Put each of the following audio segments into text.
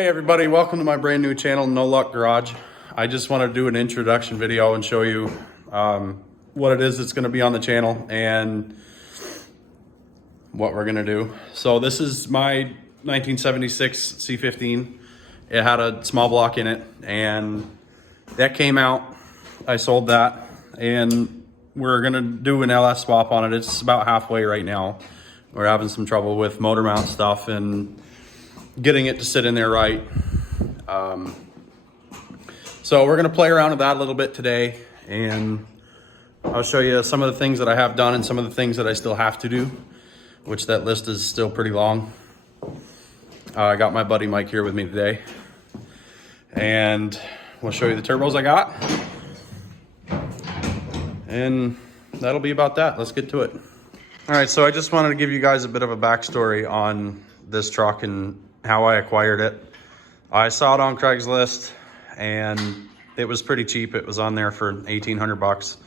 Hey everybody, welcome to my brand new channel, No Luck Garage. I just want to do an introduction video and show you what it is that's going to be on the channel and what we're going to do. So this is my 1976 C15. It had a small block in it and that came out. I sold that and we're going to do an LS swap on it. It's about halfway right now. We're having some trouble with motor mount stuff and getting it to sit in there right. So we're gonna play around with that a little bit today, and I'll show you some of the things that I have done and some of the things that I still have to do, which that list is still pretty long. I got my buddy Mike here with me today, and we'll show you the turbos I got, and that'll be about that. Let's get to it. All right, so I just wanted to give you guys a bit of a backstory on this truck and how I acquired it. I saw it on Craigslist and it was pretty cheap. It was on there for 1,800 bucks.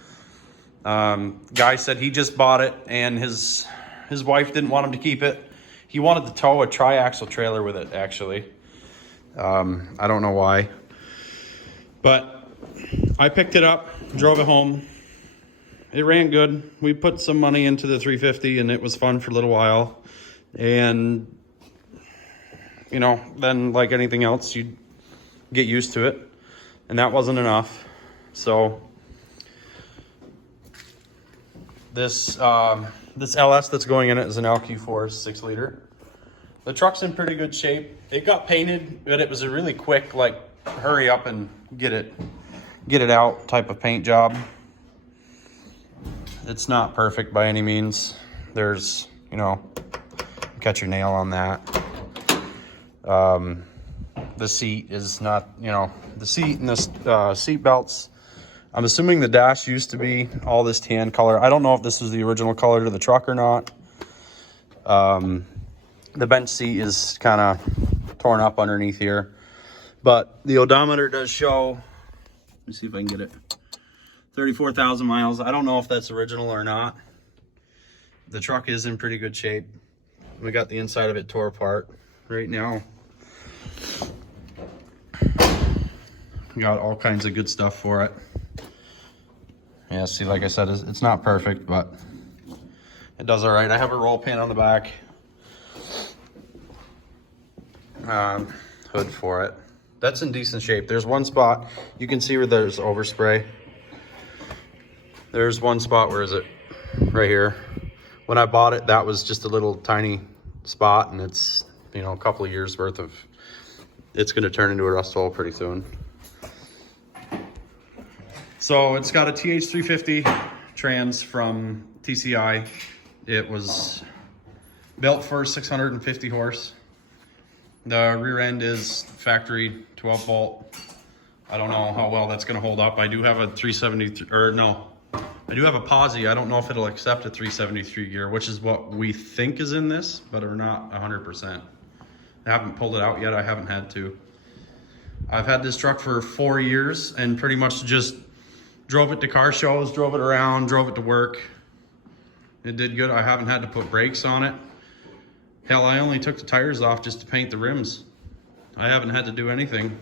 Guy said he just bought it and his wife didn't want him to keep it. He wanted to tow a tri-axle trailer with it, actually. I don't know why, but I picked it up, drove it home. It ran good. We put some money into the 350 and it was fun for a little while. And you know, then like anything else, you get used to it, and that wasn't enough. So this LS that's going in it is an LQ4 6-liter. The truck's in pretty good shape. It got painted, but it was a really quick, like, hurry up and get it out type of paint job. It's not perfect by any means. There's, you know, catch your nail on that. The seat is not, you know, the seat and the seat belts. I'm assuming the dash used to be all this tan color. I don't know if this is the original color to the truck or not. The bench seat is kind of torn up underneath here, but the odometer does show, let me see if I can get it, 34,000 miles. I don't know if that's original or not. The truck is in pretty good shape. We got the inside of it tore apart right now. Got all kinds of good stuff for it. Yeah, see, like I said, it's not perfect, but it does all right. I have a roll pin on the back. Hood for it. That's in decent shape. There's one spot, you can see where there's overspray. There's one spot, where is it? Right here. When I bought it, that was just a little tiny spot, and it's, you know, a couple of years worth of, it's going to turn into a rust hole pretty soon. So it's got a TH350 trans from TCI. It was built for 650 horse. The rear end is factory 12 volt. I don't know how well that's going to hold up. I do have a 373, or no, I do have a Posi. I don't know if it'll accept a 373 gear, which is what we think is in this, but are not 100%. I haven't pulled it out yet. I haven't had to. I've had this truck for 4 years and pretty much just drove it to car shows, drove it around, drove it to work. It did good. I haven't had to put brakes on it. Hell, I only took the tires off just to paint the rims. I haven't had to do anything,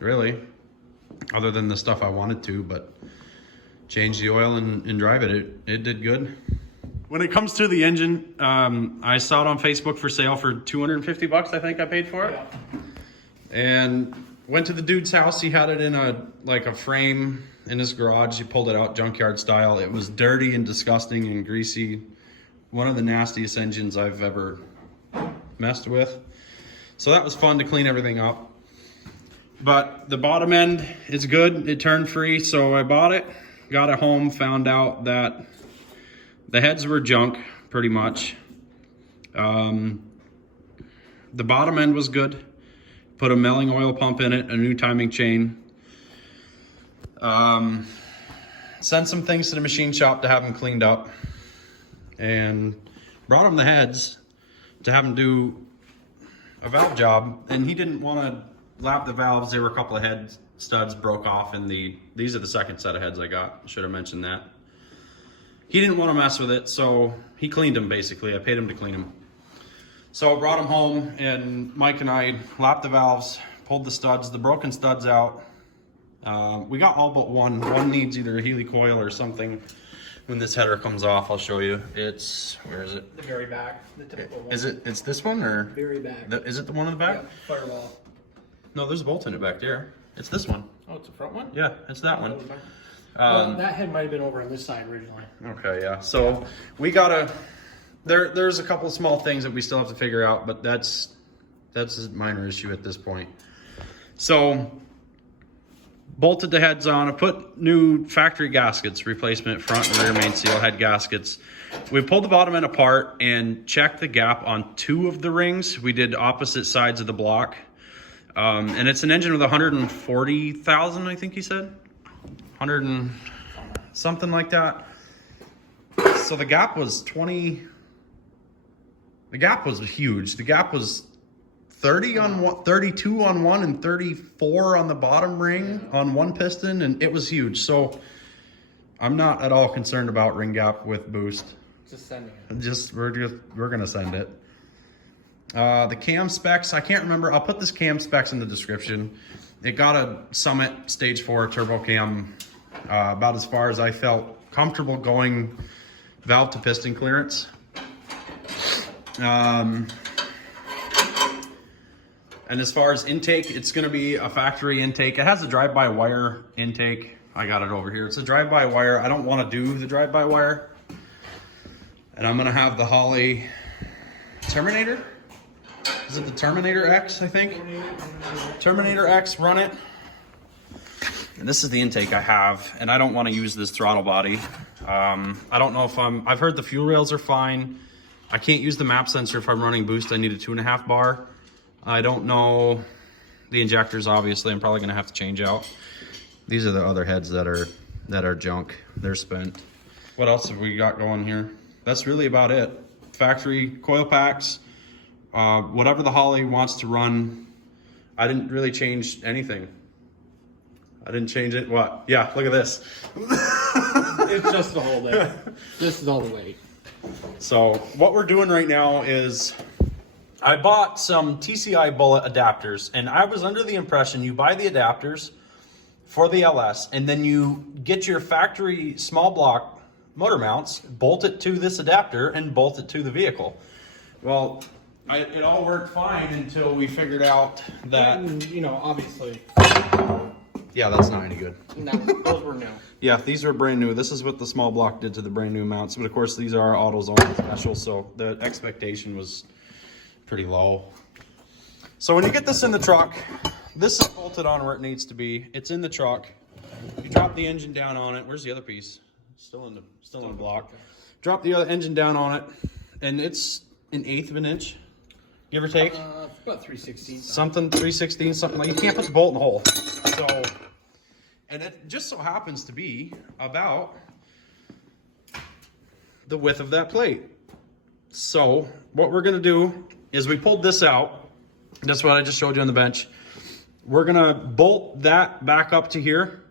really, other than the stuff I wanted to, but change the oil and drive it. It did good. When it comes to the engine, I saw it on Facebook for sale for 250 bucks, I think I paid for it. Yeah. And went to the dude's house. He had it in a frame in his garage. He pulled it out junkyard style. It was dirty and disgusting and greasy. One of the nastiest engines I've ever messed with. So that was fun to clean everything up. But the bottom end is good. It turned free, so I bought it, got it home, found out that the heads were junk, pretty much. The bottom end was good. Put a milling oil pump in it, a new timing chain. Sent some things to the machine shop to have them cleaned up. And brought him the heads to have him do a valve job. And he didn't want to lap the valves. There were a couple of head studs broke off in these are the second set of heads I got. Should have mentioned that. He didn't want to mess with it, so he cleaned them basically. I paid him to clean them. So I brought them home, and Mike and I lapped the valves, pulled the studs, the broken studs out. We got all but one. One needs either a Healy coil or something. When this header comes off, I'll show you. It's, where is it? The very back, the typical one. Is it, it's this one, or? Very back. Is it the one in the back? Yep, firewall. No, there's a bolt in it back there. It's this one. Oh, it's the front one? Yeah, it's that one. Well, that head might have been over on this side originally. Okay, yeah. So we gotta, there's a couple of small things that we still have to figure out, but that's a minor issue at this point. So bolted the heads on. I put new factory gaskets, replacement front and rear main seal head gaskets. We pulled the bottom end apart and checked the gap on 2 of the rings. We did opposite sides of the block. And it's an engine with 140,000, I think he said. 100 and something like that. So the gap was 20. The gap was huge. The gap was 30 on one, 32 on one, and 34 on the bottom ring on one piston, and it was huge. So I'm not at all concerned about ring gap with boost. Just sending it. We're gonna send it. The cam specs, I can't remember. I'll put this cam specs in the description. It got a Summit Stage 4 turbo cam, about as far as I felt comfortable going valve to piston clearance. And as far as intake, it's going to be a factory intake. It has a drive-by-wire intake. I got it over here. It's a drive-by-wire. I don't want to do the drive-by-wire. And I'm going to have the Holley Terminator. Is it the Terminator X, I think? Terminator X, run it. And this is the intake I have, and I don't want to use this throttle body. I don't know if I've heard the fuel rails are fine. I can't use the map sensor if I'm running boost. I need a 2.5 bar. I don't know the injectors, obviously. I'm probably gonna have to change out. These are the other heads that are junk. They're spent. What else have we got going here? That's really about it. Factory coil packs, whatever the Holley wants to run. I didn't really change anything. I didn't change it. What? Yeah, look at this. It's just the whole day. This is all the weight. So what we're doing right now is I bought some TCI bullet adapters, and I was under the impression you buy the adapters for the LS, and then you get your factory small block motor mounts, bolt it to this adapter, and bolt it to the vehicle. Well, it all worked fine until we figured out that... And, you know, obviously... Yeah, that's not any good. No, those were new. Yeah, these are brand new. This is what the small block did to the brand new mounts, but of course these are AutoZone special, so the expectation was pretty low. So when you get this in the truck, this is bolted on where it needs to be. It's in the truck. You drop the engine down on it. Where's the other piece? Still in the block. Drop the other engine down on it, and it's 1/8 of an inch, give or take. About 3/16. Something 3/16, something like. You can't put the bolt in the hole. So, and it just so happens to be about the width of that plate. So what we're gonna do is we pulled this out. That's what I just showed you on the bench. We're gonna bolt that back up to here,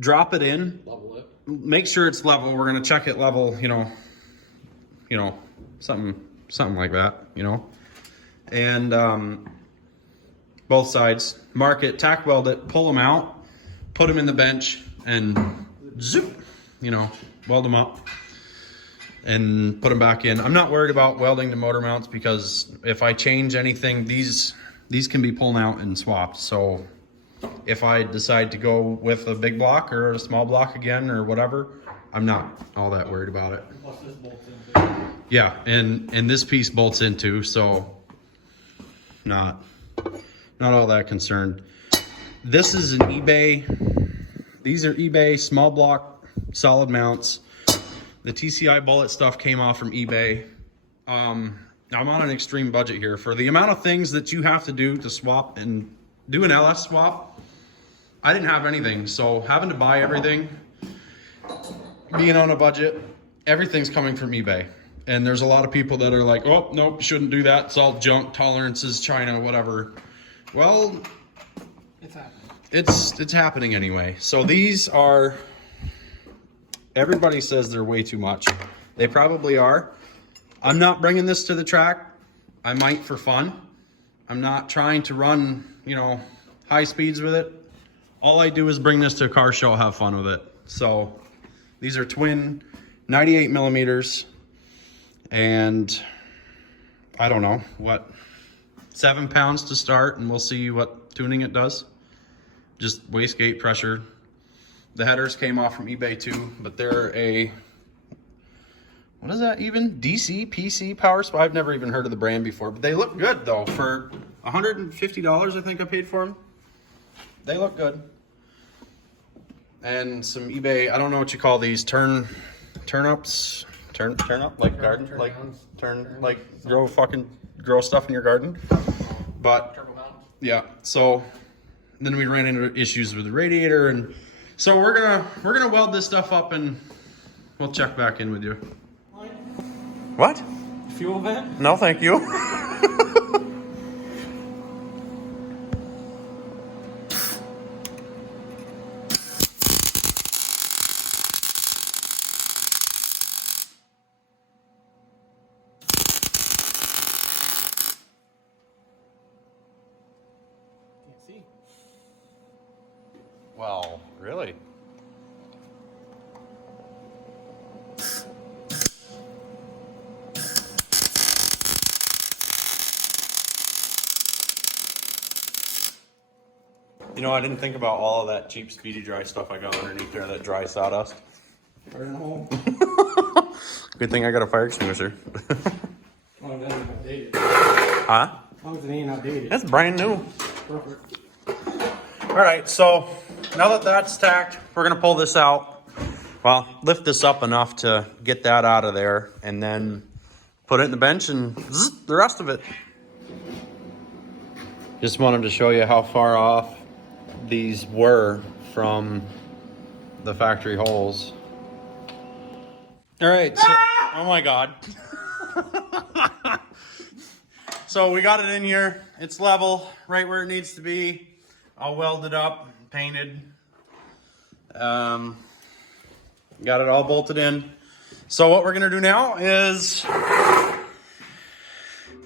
drop it in, Level it. make sure it's level. We're gonna check it level, you know, something like that, you know. And both sides, mark it, tack weld it, pull them out, put them in the bench, and zoop, you know, weld them up and put them back in. I'm not worried about welding the motor mounts because if I change anything, these can be pulled out and swapped. So if I decide to go with a big block or a small block again or whatever, I'm not all that worried about it. Plus this bolts in. Yeah, and this piece bolts into, so not all that concerned. This is an eBay. These are eBay small block solid mounts. The TCI bullet stuff came off from eBay. I'm on an extreme budget here. For the amount of things that you have to do to swap and do an LS swap, I didn't have anything. So having to buy everything, being on a budget, everything's coming from eBay. And there's a lot of people that are like, oh, nope, shouldn't do that. It's all junk, tolerances, China, whatever. Well, It's happening. It's happening anyway. So these are, everybody says they're way too much. They probably are. I'm not bringing this to the track. I might for fun. I'm not trying to run, you know, high speeds with it. All I do is bring this to a car show, have fun with it. So these are twin 98 millimeters, and I don't know what, 7 pounds to start, and we'll see what tuning it does. Just wastegate pressure. The headers came off from eBay too, but they're a, what is that even? DC, PC power supply. I've never even heard of the brand before, but they look good though. For $150, I think I paid for them. They look good. And some eBay, I don't know what you call these, turn up, like garden, like grow stuff in your garden. But yeah, so then we ran into issues with the radiator, and so we're gonna weld this stuff up and we'll check back in with you. What? Fuel vent? No, thank you. Can't see. Well, really? You know, I didn't think about all of that cheap Speedy Dry stuff I got underneath there, that dry sawdust. Right in the hole. Good thing I got a fire extinguisher. Oh, that ain't outdated. Huh? As long as it ain't outdated. That's brand new. Perfect. All right, so now that that's tacked, we're gonna pull this out. Well, lift this up enough to get that out of there, and then put it in the bench and zzz, the rest of it. Just wanted to show you how far off these were from the factory holes. All right, so, oh my God. So we got it in here. It's level, right where it needs to be. I'll weld it up, painted. Got it all bolted in. So what we're gonna do now is,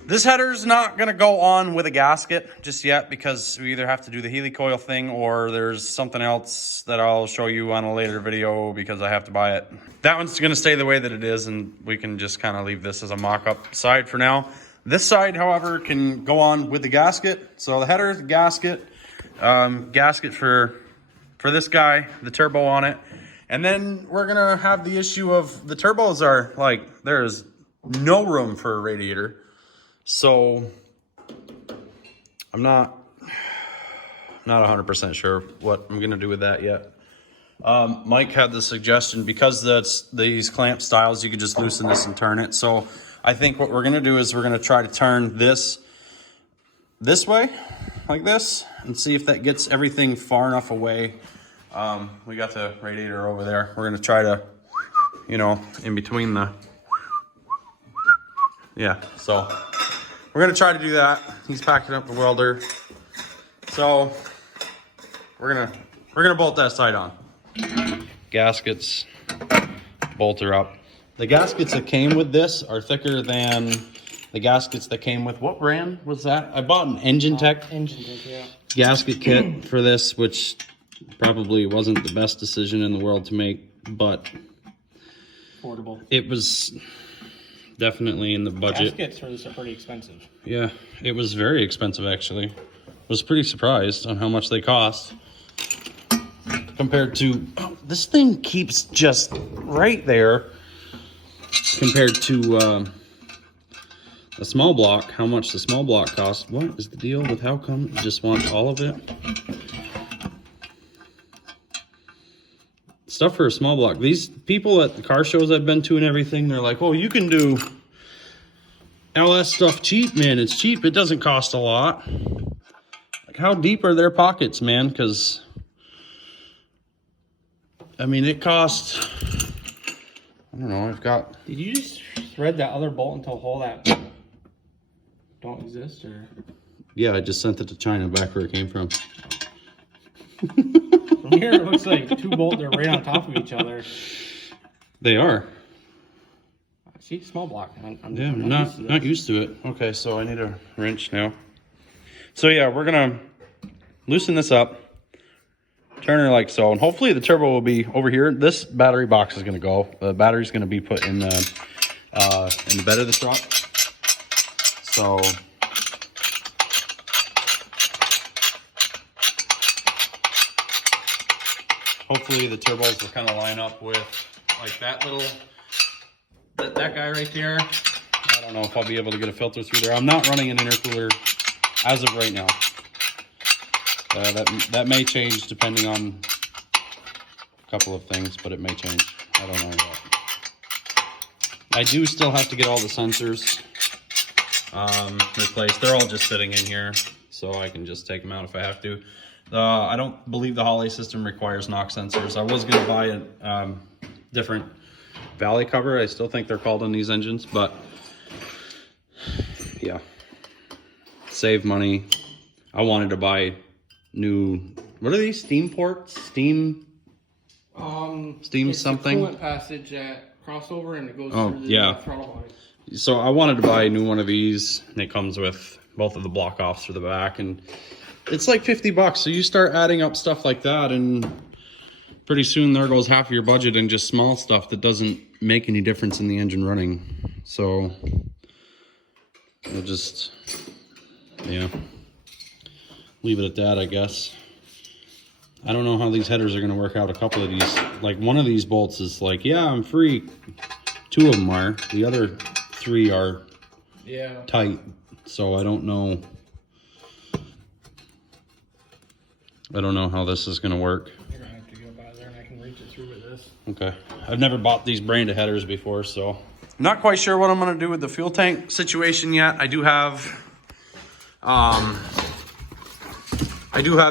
this header's not gonna go on with a gasket just yet, because we either have to do the helicoil thing or there's something else that I'll show you on a later video because I have to buy it. That one's gonna stay the way that it is, and we can just kind of leave this as a mock-up side for now. This side, however, can go on with the gasket. So the header, the gasket, gasket for this guy, the turbo on it. And then we're gonna have the issue of the turbos are like, there's no room for a radiator. So I'm not 100% sure what I'm gonna do with that yet. Mike had the suggestion, because that's these clamp styles, you could just loosen this and turn it. So I think what we're gonna do is we're gonna try to turn this way, like this, and see if that gets everything far enough away. We got the radiator over there. We're gonna try to, you know, in between the, yeah, so we're gonna try to do that. He's packing up the welder. So we're gonna bolt that side on. Gaskets, bolt her up. The gaskets that came with this are thicker than the gaskets that came with, what brand was that? I bought an Engine Tech Yeah. gasket kit for this, which probably wasn't the best decision in the world to make, but Affordable. it was definitely in the budget. Gaskets for this are pretty expensive. Yeah, it was very expensive actually. Was pretty surprised on how much they cost compared to, oh, this thing keeps just right there compared to a small block, how much the small block costs. What is the deal with how come you just want all of it? Stuff for a small block. These people at the car shows I've been to and everything, they're like, oh, you can do LS stuff cheap, man. It's cheap. It doesn't cost a lot. Like, how deep are their pockets, man? Because, I mean, it costs, I don't know, I've got... Did you just thread that other bolt into a hole that don't exist, or? Yeah, I just sent it to China, back where it came from. From here, it looks like two bolts are right on top of each other. They are. See, small block. I'm Yeah, not not used to it. Okay, so I need a wrench now. So yeah, we're gonna loosen this up, turn her like so, and hopefully the turbo will be over here. This battery box is gonna go. The battery's gonna be put in the bed of the truck. So hopefully the turbos will kind of line up with like that little, that guy right there. I don't know if I'll be able to get a filter through there. I'm not running an intercooler as of right now. That may change depending on a couple of things, but it may change. I don't know yet. I do still have to get all the sensors replaced. They're all just sitting in here, so I can just take them out if I have to. I don't believe the Holley system requires knock sensors. I was going to buy a different valley cover. I still think they're called on these engines, but yeah, save money. I wanted to buy new, what are these? Steam ports? Steam it's something? The coolant passage at crossover, and it goes Oh, through the yeah. throttle body. So I wanted to buy a new one of these, and it comes with both of the block offs for the back, and it's like $50. So you start adding up stuff like that, and pretty soon there goes half of your budget in just small stuff that doesn't make any difference in the engine running. So we'll just, yeah, leave it at that, I guess. I don't know how these headers are going to work out. A couple of these, like one of these bolts is like, yeah, I'm free. 2 of them are. The other 3 are tight. So I don't know. I don't know how this is going to work. You're going to have to go by there and I can reach it through with this. Okay. I've never bought these brand of headers before, so. Not quite sure what I'm going to do with the fuel tank situation yet. I do have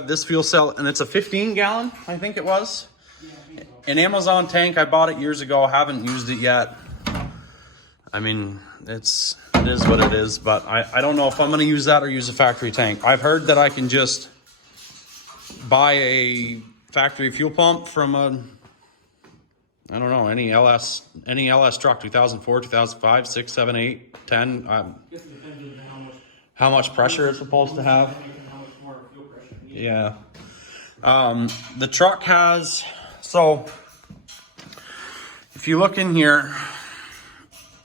this fuel cell, and it's a 15 gallon, I think it was. Yeah, I think so. An Amazon tank. I bought it years ago. Haven't used it yet. I mean, it is what it is, but I don't know if I'm going to use that or use a factory tank. I've heard that I can just buy a factory fuel pump from I don't know, any LS truck, 2004, 2005, 6, 7, 8, 10. Just depends on How much pressure it's supposed to have. how much more fuel pressure you need. Yeah. The truck has, so if you look in here,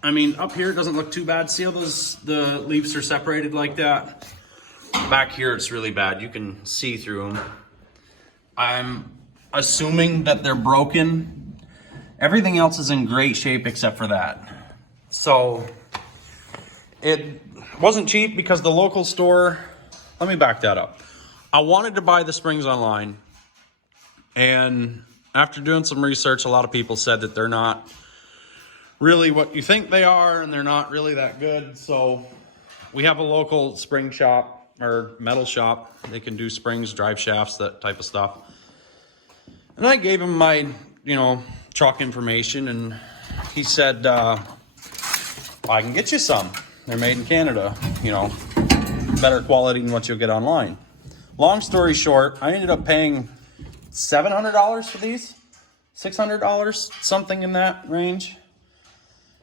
I mean, up here it doesn't look too bad. See how the leaves are separated like that? Back here it's really bad. You can see through them. I'm assuming that they're broken. Everything else is in great shape except for that. So it wasn't cheap because the local store, let me back that up. I wanted to buy the springs online, and after doing some research, a lot of people said that they're not really what you think they are, and they're not really that good. So we have a local spring shop or metal shop. They can do springs, drive shafts, that type of stuff. And I gave him my, truck information, and he said, I can get you some. They're made in Canada, better quality than what you'll get online. Long story short, I ended up paying $700 for these, $600, something in that range.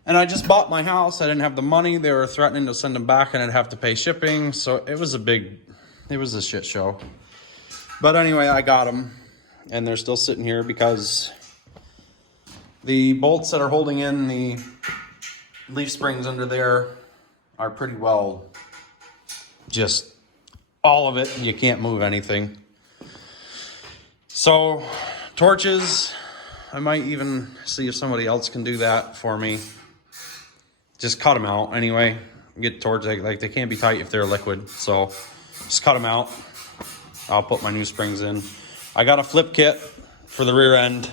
And I just bought my house. I didn't have the money. They were threatening to send them back and I'd have to pay shipping. So it was a shit show. But anyway, I got them, and they're still sitting here because the bolts that are holding in the leaf springs under there are pretty well, just all of it. You can't move anything. So torches, I might even see if somebody else can do that for me. Just cut them out anyway. Get torches, like they can't be tight if they're liquid. So just cut them out. I'll put my new springs in. I got a flip kit for the rear end.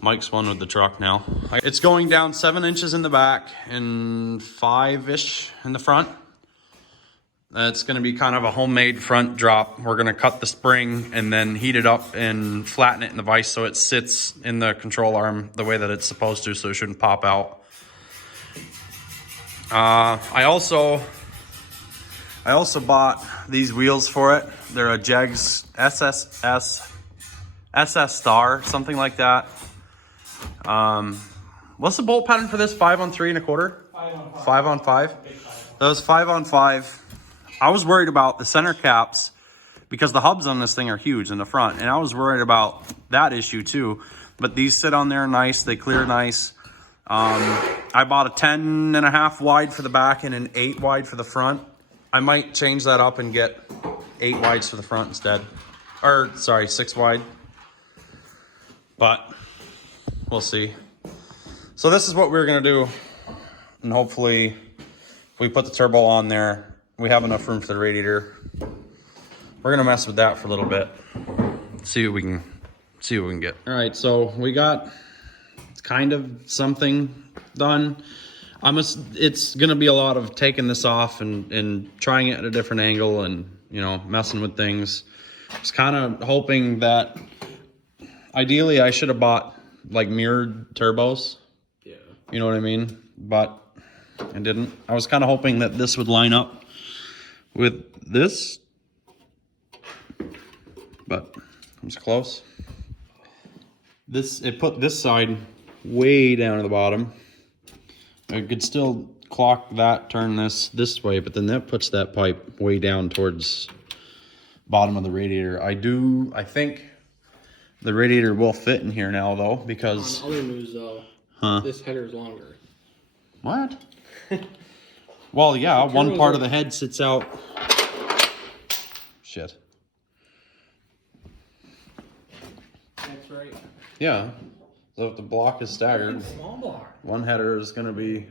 Mike's one with the truck now. It's going down 7 inches in the back and 5-ish in the front. It's going to be kind of a homemade front drop. We're going to cut the spring and then heat it up and flatten it in the vise so it sits in the control arm the way that it's supposed to, so it shouldn't pop out. I also bought these wheels for it. They're a Jegs SS Star, something like that. what's the bolt pattern for this? 5 on 3 1/4? 5 on 5. 5 on 5? Big 5. That was 5 on 5. I was worried about the center caps because the hubs on this thing are huge in the front. And I was worried about that issue too. But these sit on there nice. They clear nice. I bought a 10.5 wide for the back and an 8 wide for the front. I might change that up and get 8 wides for the front instead. Or, sorry, 6 wide. But we'll see. So this is what we're going to do. And hopefully, if we put the turbo on there, we have enough room for the radiator. We're going to mess with that for a little bit. See what we can get. All right, so we got kind of something done. It's going to be a lot of taking this off and trying it at a different angle and, you know, messing with things. I was kind of hoping that ideally I should have bought like mirrored turbos. Yeah. You know what I mean? But I didn't. I was kind of hoping that this would line up with this. But it was close. It put this side way down to the bottom. I could still clock that, turn this way, but then that puts that pipe way down towards bottom of the radiator. I think the radiator will fit in here now though, because on other news though, this header is longer. What? Well, yeah, one part of the head sits out. Shit. That's right. Yeah. So if the block is staggered, Small block. one header is going to be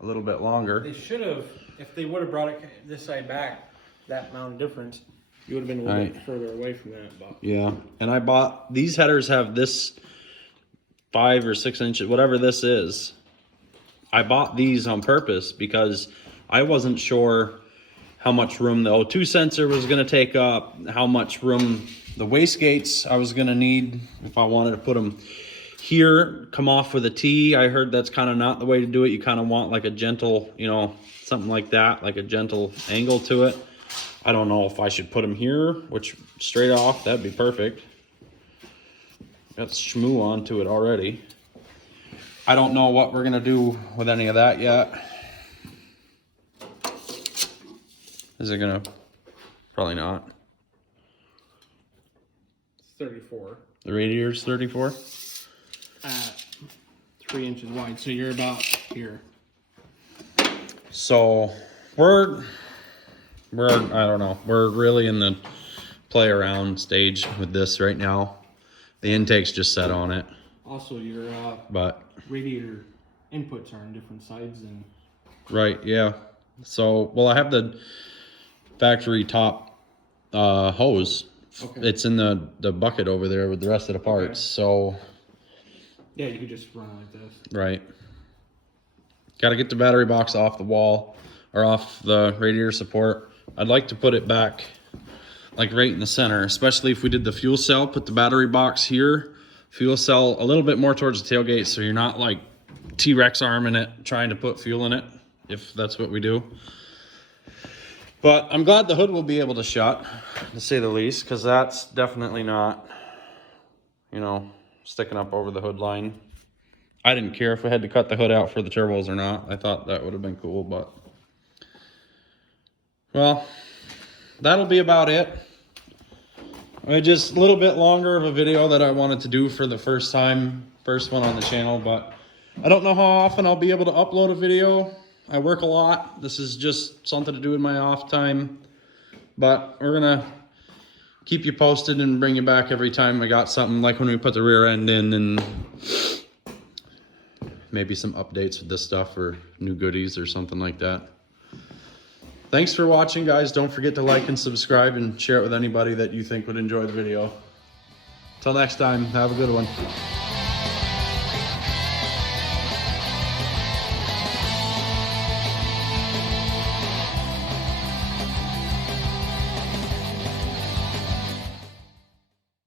a little bit longer. They should have, if they would have brought it this side back, that amount of difference, you would have been a little bit further away from that. But. Yeah, and I bought, these headers have this 5 or 6 inches, whatever this is. I bought these on purpose because I wasn't sure how much room the O2 sensor was going to take up, how much room the wastegates I was going to need if I wanted to put them here, come off with a T. I heard that's kind of not the way to do it. You kind of want like a gentle, you know, something like that, like a gentle angle to it. I don't know if I should put them here, which straight off, that'd be perfect. Got schmoo onto it already. I don't know what we're gonna do with any of that yet. Is it gonna? Probably not. 34. The radiator's 34? 3 inches wide, so you're about here. So we're I don't know, we're really in the play around stage with this right now. The intake's just set on it. Also, your but radiator inputs are on different sides and right, yeah. So well, I have the factory top hose. Okay. It's in the bucket over there with the rest of the parts. Okay. So yeah, you could just run it like this. Right. Got to get the battery box off the wall or off the radiator support. I'd like to put it back like right in the center, especially if we did the fuel cell, put the battery box here, fuel cell a little bit more towards the tailgate so you're not like T-Rex arming it, trying to put fuel in it, if that's what we do. But I'm glad the hood will be able to shut, to say the least, because that's definitely not, you know, sticking up over the hood line. I didn't care if we had to cut the hood out for the turbos or not. I thought that would have been cool, but well, that'll be about it. Just a little bit longer of a video that I wanted to do for the first one on the channel, but I don't know how often I'll be able to upload a video. I work a lot. This is just something to do in my off time, but we're gonna keep you posted and bring you back every time I got something, like when we put the rear end in, and maybe some updates with this stuff or new goodies or something like that. Thanks for watching, guys. Don't forget to like and subscribe and share it with anybody that you think would enjoy the video. Till next time, have a good one.